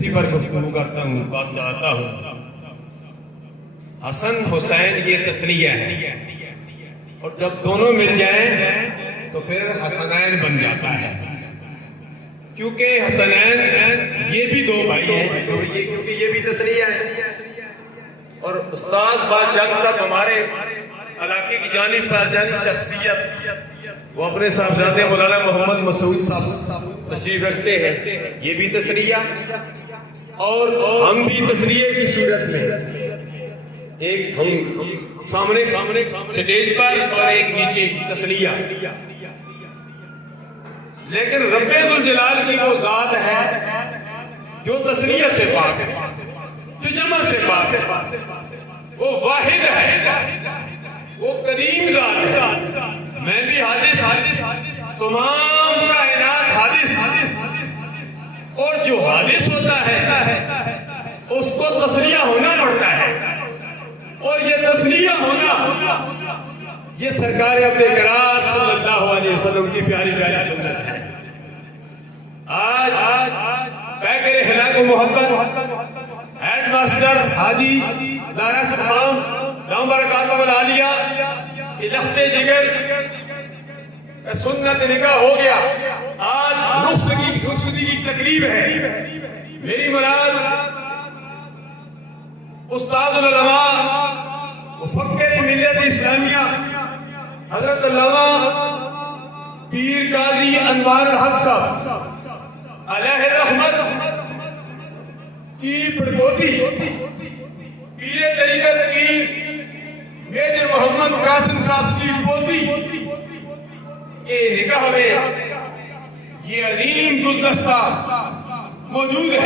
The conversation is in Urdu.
اسی پر گفتگو کرتا ہوں، بات چاہتا ہوں۔ حسن حسین یہ تسنیہ ہے، اور جب دونوں مل جائیں تو پھر حسنین بن جاتا ہے، کیونکہ حسنین یہ بھی دو بھائی ہیں، کیونکہ یہ بھی تسنیہ ہے۔ اور استاد باجنگ صاحب ہمارے علاقے کی جانب پر جانی شخصیت، وہ اپنے صاحبزادے مولانا محمد مسعود صاحب تشریف رکھتے ہیں، یہ بھی تسنیہ، اور ہم بھی تسنیہ کی صورت میں ایک ہم سامنے سٹیج پر اور ایک نیچے تسنیہ۔ لیکن رب ذوالجلال کی وہ ذات ہے جو تسنیہ سے پاک ہے، جو جمع سے پاک ہے، وہ واحد ہے، وہ قدیم ذات ہے۔ میں بھی حادث، تمام کائنات حادث، اور جو حادث ہوتا ہے اس کو تسنیہ ہونا پڑتا ہے، اور یہ تسنیہ ہونا یہ سرکار اقرار صلی اللہ علیہ وسلم کی پیاری پیاری سنت ہے۔ آج پیکر اخلاق و محبت ہیڈ ماسٹر حاجی دارا سبحان دام برکاتہ العالیہ کی لخت جگر سنت نکاح ہو گیا، آج رخصتی کی تقریب ہے۔ میری مراد استاد العلماء مفکر ملت اسلامیہ حضرت علامہ پیر قاضی انوار الحق صاحب علیہ الرحمت کی پڑپوتی، پیر طریقت کی میجر محمد قاسم صاحب کی پوتی کے نکاح میں یہ عظیم گلدستہ موجود ہے۔